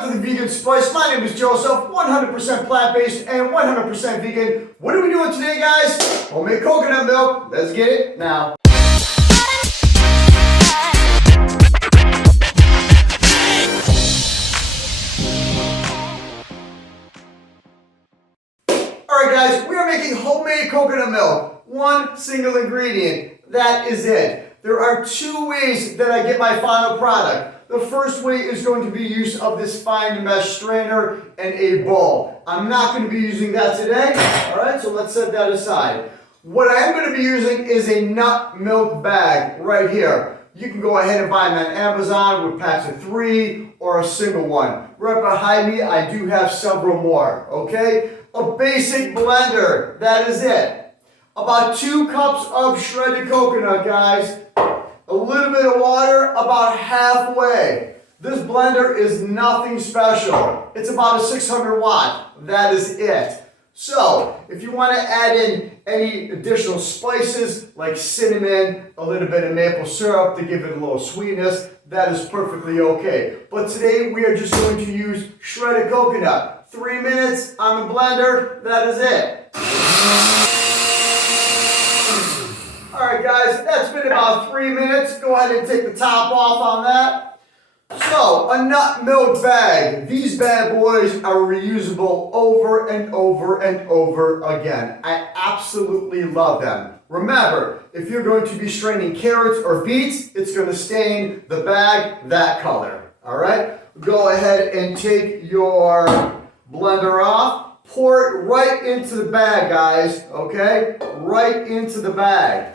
Welcome to the Vegan Spice. My name is Joseph, 100% plant-based and 100% vegan. What are we doing today, guys? Homemade coconut milk. Let's get it now. Alright guys, we are making homemade coconut milk. One single ingredient. That is it. There are two ways that I get my final product. The first way is going to be use of this fine mesh strainer and a bowl. I'm not going to be using that today. Alright, so let's set that aside. What I am going to be using is a nut milk bag right here. You can go ahead and buy them on Amazon with packs of 3 or a single one. Right behind me, I do have several more. Okay? A basic blender. That is it. About 2 cups of shredded coconut, guys. A little bit of water, about halfway. This blender is nothing special. It's about a 600 watt. That is it. So, if you want to add in any additional spices like cinnamon, a little bit of maple syrup to give it a little sweetness, that is perfectly okay. But today we are just going to use shredded coconut. 3 minutes on the blender, that is it. Alright guys, that's been about 3 minutes. Go ahead and take the top off on that. So, a nut milk bag. These bad boys are reusable over and over and over again. I absolutely love them. Remember, if you're going to be straining carrots or beets, it's going to stain the bag that color. Alright? Go ahead and take your blender off. Pour it right into the bag, guys. Okay? Right into the bag.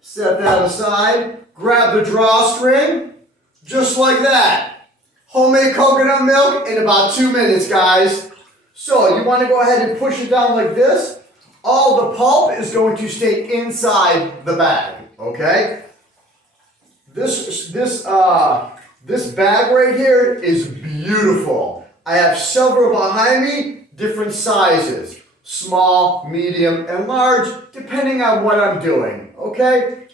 Set that aside. Grab the drawstring. Just like that. Homemade coconut milk in about 2 minutes, guys. So you want to go ahead and push it down like this. All the pulp is going to stay inside the bag. Okay? This bag right here is beautiful. I have several behind me, different sizes. Small, medium, and large, depending on what I'm doing. Okay?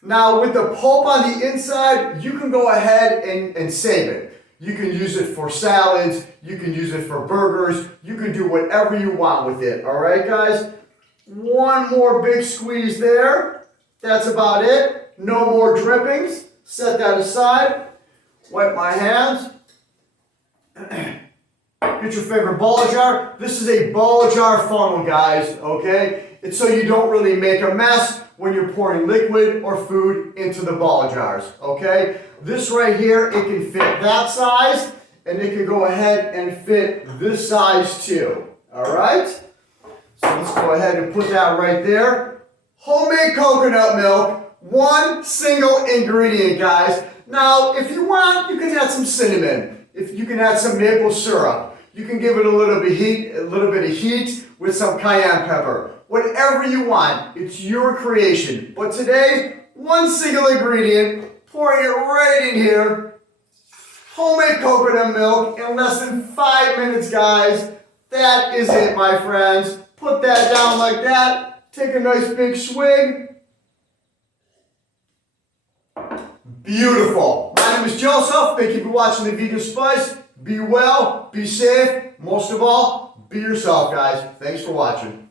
Now, with the pulp on the inside, you can go ahead and save it. You can use it for salads. You can use it for burgers. You can do whatever you want with it. All right, guys? One more big squeeze there. That's about it. No more drippings. Set that aside. Wipe my hands. Get your favorite bowl jar. This is a bowl jar funnel, guys. Okay? It's so you don't really make a mess when you're pouring liquid or food into the ball jars, okay? This right here, it can fit that size, and it can go ahead and fit this size too, all right? So let's go ahead and put that right there. Homemade coconut milk, one single ingredient, guys. Now, if you want, you can add some cinnamon. If you can add some maple syrup. You can give it a little bit of heat with some cayenne pepper. Whatever you want, it's your creation. But today, one single ingredient, pouring it right in here. Homemade coconut milk in less than 5 minutes, guys. That is it, my friends. Put that down like that. Take a nice big swig. Beautiful. My name is Joseph. Thank you for watching the Vegan Spice. Be well, be safe. Most of all, be yourself, guys. Thanks for watching.